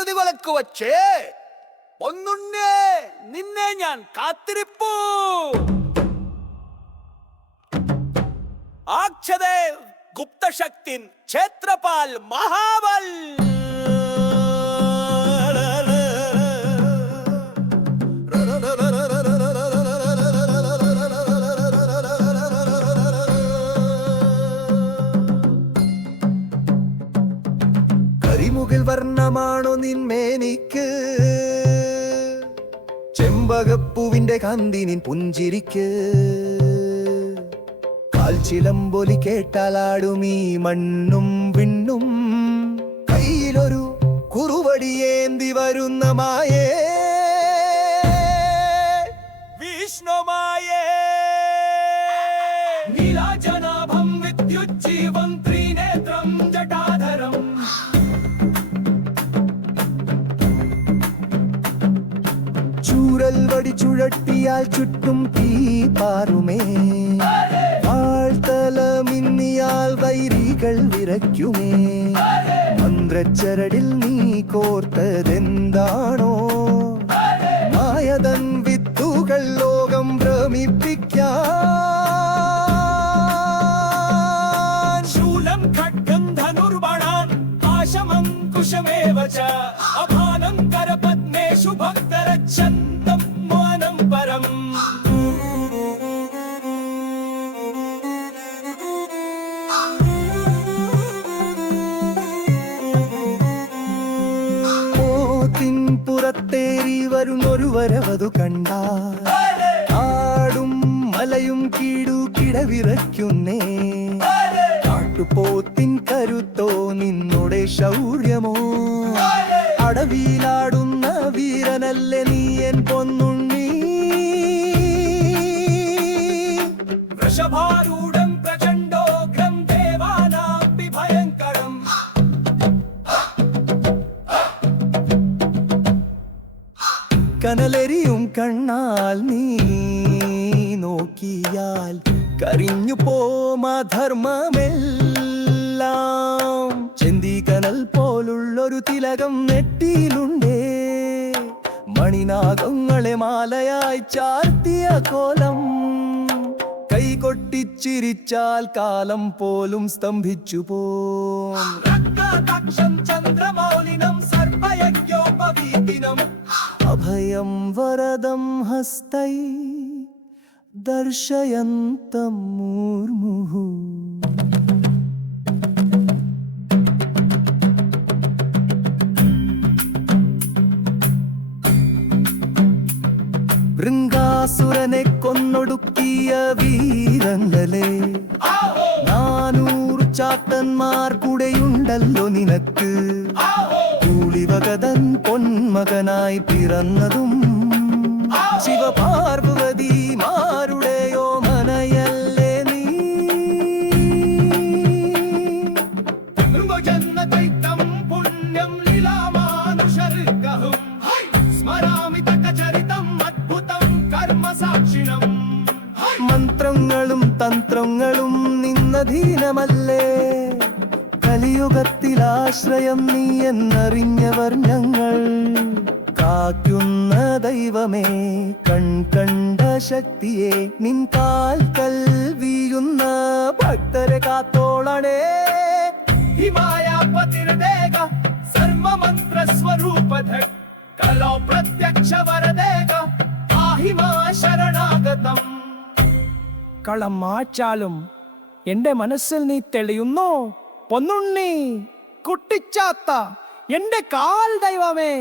എഴുതിവലക്ക് വച്ചേ ഒന്നുണ്ണേ നിന്നെ ഞാൻ കാത്തിരിപ്പൂ. ആക്ഷദേവ് ഗുപ്തശക്തിൻ ക്ഷേത്രപാൽ മഹാബൽ. കരിമുകിൽ വർണ്ണമാണോ നിന്മേനിക്ക്, ചെമ്പകപ്പൂവിന്റെ കാന്തി നിൻ പുഞ്ചിരിക്ക്. കാൽച്ചിലമ്പൊലി കേട്ടാലാടും ഈ മണ്ണും വിണ്ണും, കയ്യിലൊരു കുറുവടിയേന്തി വരുന്ന മായേ വിഷ്ണുമായേ. നീലാജനാഭം വിദ്യുജ്ജീവം ത്രിനേത്രം ജടാധരം. ചൂരൽ വടി ചുഴട്ടിയാൽ ചുറ്റും തീ പാറുമേ. ആൾത്തലമിന്നിയാൽ വൈരികൾ വിറയ്ക്കുമേ. മന്ത്രച്ചരടിൽ നീ കോർത്തതെന്താണോ, മായതൻ വിത്തുകൾ ലോകം ഭ്രമിപ്പിക്കാൻ. ശൂലം ഖഡ്ഗം ധനുർബാണാൻ പാശമങ്കുശമേവ ച. അഭാനം കരപത്മേഷു ഭക്തരച്ഛന്തം മാനം പരം. മോത്തിൻ പുറത്തേറി വരുന്നൊരു വരവതു കണ്ടാൽ ആടും മലയും കീടുകിടവിറയ്ക്കുന്നേ. കാട്ടുപോത്തിൻ കരുത്തോ നിന്നോടെ ശൗര്യമോ, അടവിയിലാടുന്ന വീരനല്ലേ നീ എൻ പൊന്നുണ്ണി. വൃഷഭാരൂഢം പ്രചണ്ഡോഗ്രം ദേവാനാംപി ഭയങ്കരം. കനലെരിയും കണ്ണാൽ നീ നോക്കിയാൽ കരിഞ്ഞു പോമധർമ്മമെല്ലാം. ചെന്തി കനൽ പോലുള്ളൊരു തിലകം നെറ്റിയിലുണ്ടേ. മണിനാഗങ്ങളെ മാലയായി ചാർത്തിയ കോലം. കൈകൊട്ടിച്ചിരിച്ചാൽ കാലം പോലും സ്തംഭിച്ചു പോം. രക്തകക്ഷം ചന്ദ്രമൗലിനം സർപ്പയജ്ഞോപവീതിനം. അഭയം വരദം ഹസ്തൈ ദർശയന്തം മൂർമുഹു. വൃങ്കാസുരനെ കൊന്നൊടുക്കിയ വീരങ്ങളെ, 400 ചാത്തന്മാർ കൂടെയുണ്ടല്ലോ നിനക്ക്. കൂളിവകതൻ പൊന്മകനായി പിറന്നതും ശിവപാർവതിമാരുടെയോ മനയല്ലേ നീ. ജന്മദൈത്യം പുണ്യം ലീലാമാനുഷർഗഹം. സ്മരാമി തകചരിതം അദ്ഭുതം കർമ്മസാക്ഷിണം. മന്ത്രങ്ങളും തന്ത്രങ്ങളും നിന്നധീനമല്ലേ. കലിയുഗത്തിലാശ്രയം നീ എന്നറിഞ്ഞവർ ഞങ്ങൾ. കാക്കുന്ന ദൈവമേ, കണ്ട ശക്തിയെ, നിൻ കാൽക്കൽ വീഴുന്ന ഭക്തരെ കാത്തോളണേ. ഹിമായാപതിർദേക സർവമന്ത്ര സ്വരൂപധ കലോ പ്രത്യക്ഷ വരദേക ആഹിമാ ശരണാഗതം. കളം മാച്ചാലും എന്റെ മനസ്സിൽ നീ തെളിയുന്നു പൊന്നുണ്ണി. കുട്ടിച്ചാത്ത എന്റെ കാൽ ദൈവമേ.